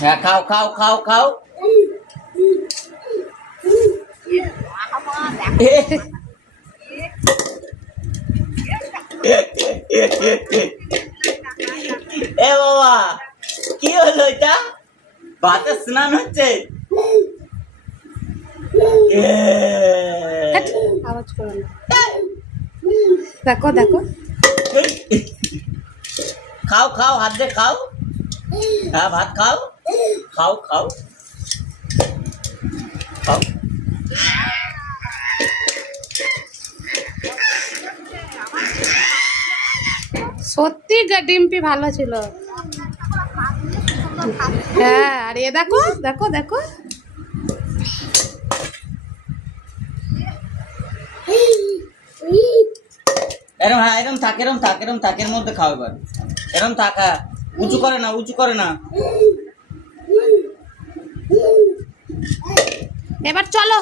হ্যাঁ খাও খাও খাও খাও। এ বাবা কি হলো এটা? ভাতে স্নান হচ্ছে? আওয়াজ করো না। দেখো দেখো খাও খাও হাত দিয়ে খাও। হ্যাঁ ভাত খাও খাও খাও খাও। সত্যি ডিম্পি ভালো ছিল। হ্যাঁ আর এ দেখো দেখো দেখো এরম হ্যাঁ এরম থাক এরম থাক এরম থাক, এর মধ্যে খাও এবার। এরম থাক, হ্যাঁ উঁচু করে না উঁচু করে না। এবার চলো।